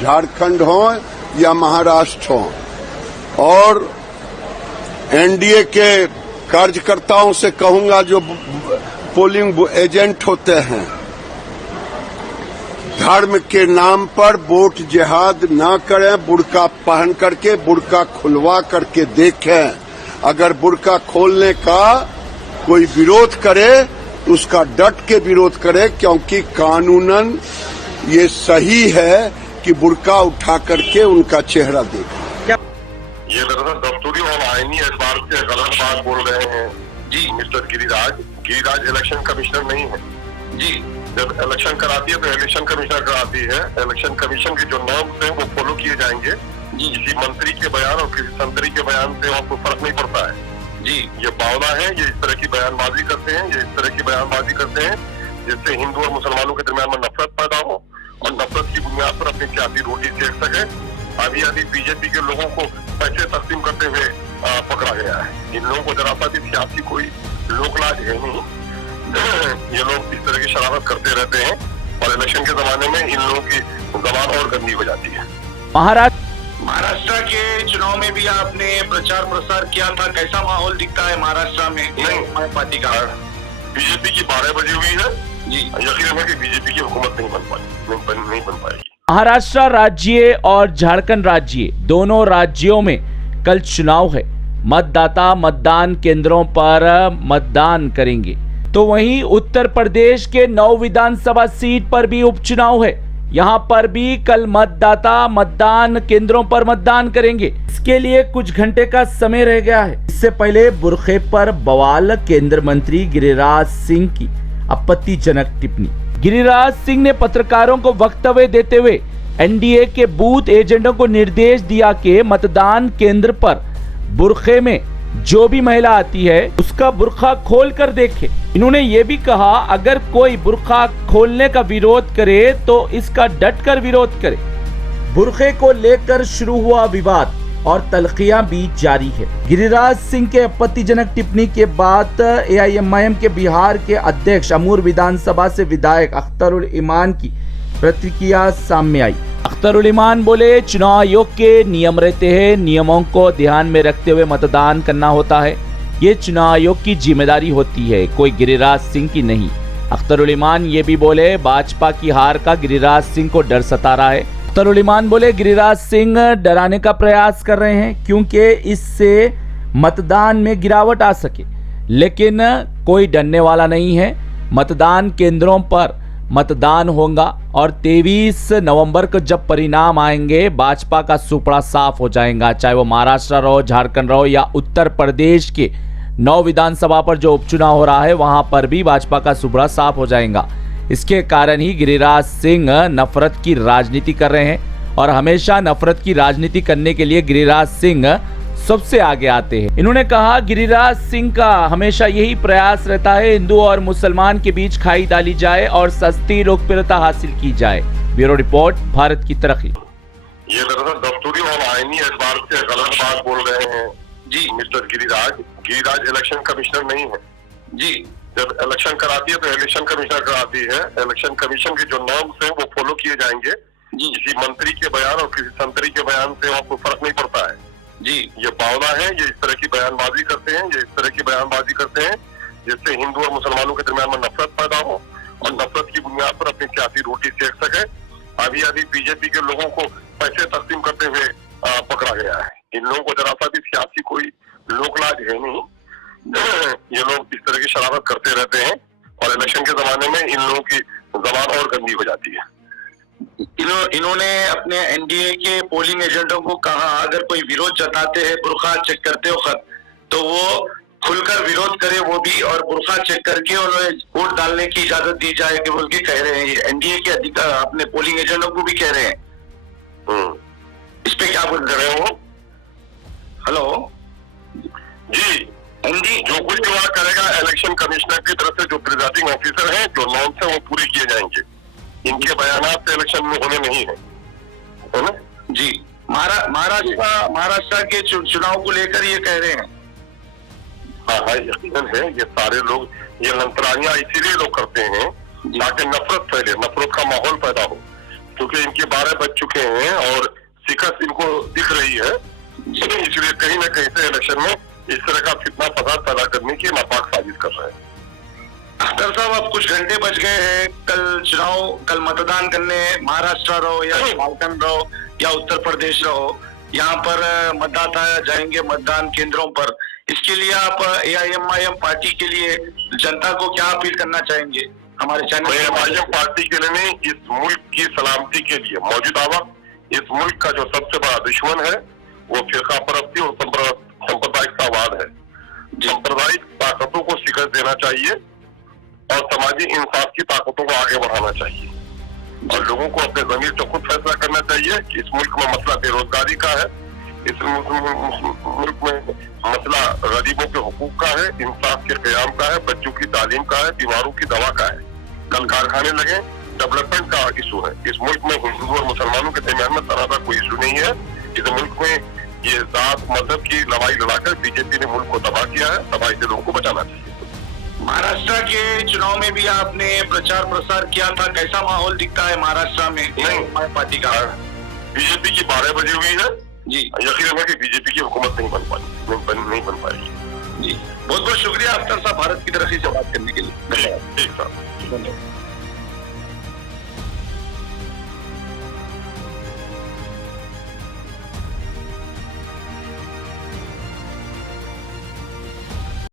झारखंड हो या महाराष्ट्र हो, और एनडीए के कार्यकर्ताओं से कहूंगा जो पोलिंग एजेंट होते हैं, धर्म के नाम पर वोट जिहाद ना करें। बुर्का पहन करके, बुर्का खुलवा करके देखें। अगर बुर्का खोलने का कोई विरोध करे तो उसका डट के विरोध करे, क्योंकि कानूनन ये सही है कि बुर्का उठा करके उनका चेहरा देखें। ये दरअसल दस्तूरी और आईनी एतबार से गलत बात बोल रहे हैं जी। मिस्टर गिरिराज इलेक्शन कमिश्नर नहीं है जी। जब इलेक्शन कराती है तो इलेक्शन कमिश्नर कराती है। इलेक्शन कमीशन के जो नॉर्म्स हैं वो फॉलो किए जाएंगे जी। किसी मंत्री के बयान और किसी संतरी के बयान से आपको फर्क नहीं पड़ता है जी। ये बावला है, ये इस तरह की बयानबाजी करते हैं, ये इस तरह की बयानबाजी करते हैं जिससे हिंदू और मुसलमानों के दरमियान में नफरत पैदा हो और नफरत की बुनियाद पर अपनी सियासी रोटी सेक सके। अभी बीजेपी के लोगों को पैसे तकसीम करते हुए पकड़ा गया है। इन लोगों को जरा सा भी सियासी कोई लोकलाज है नहीं। ये लोग इस तरह की शरारत करते रहते हैं और इलेक्शन के जमाने में इन लोगों की जबान और गंदी हो जाती है। महाराष्ट्र के चुनाव में भी आपने प्रचार प्रसार किया था, कैसा माहौल दिखता है महाराष्ट्र में? नहीं, पार्टी का बीजेपी की 12 बजी हुई है जी। यकीन है कि बीजेपी की हुकूमत नहीं बन पाएगी। महाराष्ट्र राज्य और झारखंड राज्य दोनों राज्यों में कल चुनाव है। मतदाता मतदान केंद्रों पर मतदान करेंगे। तो वहीं उत्तर प्रदेश के 9 विधानसभा सीट पर भी उपचुनाव है। यहां पर भी कल मतदाता मतदान केंद्रों पर मतदान करेंगे। इसके लिए कुछ घंटे का समय रह गया है। इससे पहले बुरखे पर बवाल केंद्रीय मंत्री गिरिराज सिंह की आपत्तिजनक टिप्पणी। गिरिराज सिंह ने पत्रकारों को वक्तव्य देते हुए एनडीए के बूथ एजेंटों को निर्देश दिया कि मतदान केंद्र पर बुरखे में जो भी महिला आती है उसका बुर्खा खोल कर देखे। इन्होंने ये भी कहा, अगर कोई बुर्खा खोलने का विरोध करे तो इसका डट कर विरोध करे। बुरखे को लेकर शुरू हुआ विवाद और तल्खियां भी जारी है। गिरिराज सिंह के आपत्तिजनक टिप्पणी के बाद एआईएमआईएम के बिहार के अध्यक्ष अमूर विधानसभा से विधायक अख्तरुल इमान की प्रतिक्रिया सामने आई। अख्तरुल इमान बोले, चुनाव आयोग के नियम रहते हैं, नियमों को ध्यान में रखते हुए मतदान करना होता है। ये चुनाव आयोग की जिम्मेदारी होती है, कोई गिरिराज सिंह की नहीं। अख्तरुल इमान ये भी बोले, भाजपा की हार का गिरिराज सिंह को डर सता रहा है। अख्तरुल इमान बोले, गिरिराज सिंह डराने का प्रयास कर रहे हैं क्योंकि इससे मतदान में गिरावट आ सके, लेकिन कोई डरने वाला नहीं है। मतदान केंद्रों पर मतदान होगा और 23 नवंबर को जब परिणाम आएंगे भाजपा का सुपड़ा साफ हो जाएगा। चाहे वो महाराष्ट्र रहो, झारखंड रहो या उत्तर प्रदेश के 9 विधानसभा पर जो उपचुनाव हो रहा है वहां पर भी भाजपा का सुपड़ा साफ हो जाएगा। इसके कारण ही गिरिराज सिंह नफरत की राजनीति कर रहे हैं और हमेशा नफरत की राजनीति करने के लिए गिरिराज सिंह सबसे आगे आते हैं। इन्होंने कहा, गिरिराज सिंह का हमेशा यही प्रयास रहता है हिंदू और मुसलमान के बीच खाई डाली जाए और सस्ती लोकप्रियता हासिल की जाए। ब्यूरो रिपोर्ट, भारत की तरक्की। ये दरअसल दस्तूरी और आईनी एतबार से गलत बात बोल रहे हैं जी। मिस्टर गिरिराज इलेक्शन कमिश्नर नहीं है जी। जब इलेक्शन कराती है तो इलेक्शन कमिश्नर कराती है। इलेक्शन कमीशन के जो नॉर्म्स हैं वो फॉलो किए जाएंगे जी। किसी मंत्री के बयान और किसी संतरी के बयान से आपको फर्क नहीं पड़ता है जी। ये बावला है, ये इस तरह की बयानबाजी करते हैं, ये इस तरह की बयानबाजी करते हैं जिससे हिंदू और मुसलमानों के दरमियान में नफरत पैदा हो और नफरत की बुनियाद पर अपनी सियासी रोटी सेक सके। अभी बीजेपी के लोगों को पैसे तकसीम करते हुए पकड़ा गया है। इन लोगों को जरा सा भी सियासी कोई लोकलाज है नहीं। ये लोग इस तरह की शरारत करते रहते हैं और इलेक्शन के जमाने में इन लोगों की जबान और गंदी हो जाती है। इन्होंने अपने एनडीए के पोलिंग एजेंटों को कहा, अगर कोई विरोध जताते हैं बुर्खा चेक करते वक्त तो वो खुलकर विरोध करे वो भी, और बुर्खा चेक करके उन्हें वोट डालने की इजाजत दी जाए कि बोल के कह रहे हैं। एनडीए के अधिकार अपने पोलिंग एजेंटों को भी कह रहे हैं। इस पे क्या बोल रहे हो? हेलो जी। हिंदी जो कुछ भी वहाँ करेगा इलेक्शन कमिश्नर की तरफ से जो प्रिजाइडिंग ऑफिसर है, जो नॉर्म्स है वो पूरी किए जाएंगे। इनके बयानात से इलेक्शन में होने नहीं है ना जी। महाराष्ट्र के चुनाव को लेकर ये कह रहे हैं। हाँ, यकीनन है। ये सारे लोग ये मंत्रानियां इसीलिए लोग करते हैं ताकि नफरत फैले, नफरत का माहौल पैदा हो। क्योंकि इनके 12 बज चुके हैं और शिकस्त इनको दिख रही है, इसलिए कहीं ना कहीं से इलेक्शन में इस तरह का फितना फसाद पैदा करने की नापाक साजिश कर रहे हैं। अख्तर साहब, अब कुछ घंटे बच गए हैं, कल मतदान करने महाराष्ट्र रहो या झारखंड रहो या उत्तर प्रदेश रहो, यहाँ पर मतदाता जाएंगे मतदान केंद्रों पर। इसके लिए आप AIMIM पार्टी के लिए जनता को क्या अपील करना चाहेंगे? हमारे चैनल AIMIM पार्टी के लिए नहीं, इस मुल्क की सलामती के लिए मौजूदा वक्त इस मुल्क का जो सबसे बड़ा दुश्मन है वो फिरका परस्ती और सांप्रदायिकतावाद है। सांप्रदायिक ताकतों को शिकस्त देना चाहिए और समाजी इंसाफ की ताकतों को आगे बढ़ाना चाहिए और लोगों को अपने जमीर से खुद फैसला करना चाहिए कि इस मुल्क में मसला बेरोजगारी का है, इस मुल्क में मसला गरीबों के हुकूक का है, इंसाफ के क़याम का है, बच्चों की तालीम का है, बीमारों की दवा का है। कल कारखाने लगे, डेवलपमेंट का इशू है। इस मुल्क में हिंदू और मुसलमानों के दरमियान में तरह का कोई इशू नहीं है। इस मुल्क में ये जात मजहब की लड़ाई लड़ाकर बीजेपी ने मुल्क को तबाह किया है। तबाही से लोगों को बचाना चाहिए। महाराष्ट्र के चुनाव में भी आपने प्रचार प्रसार किया था, कैसा माहौल दिखता है महाराष्ट्र में नहीं पार्टी का? बीजेपी की 12 बजी हुई है जी, यकीन है कि बीजेपी की हुकूमत नहीं बन पाएगी। जी, बहुत बहुत शुक्रिया अख्तर साहब भारत की तरफ से बात करने के लिए। ठीक साहब।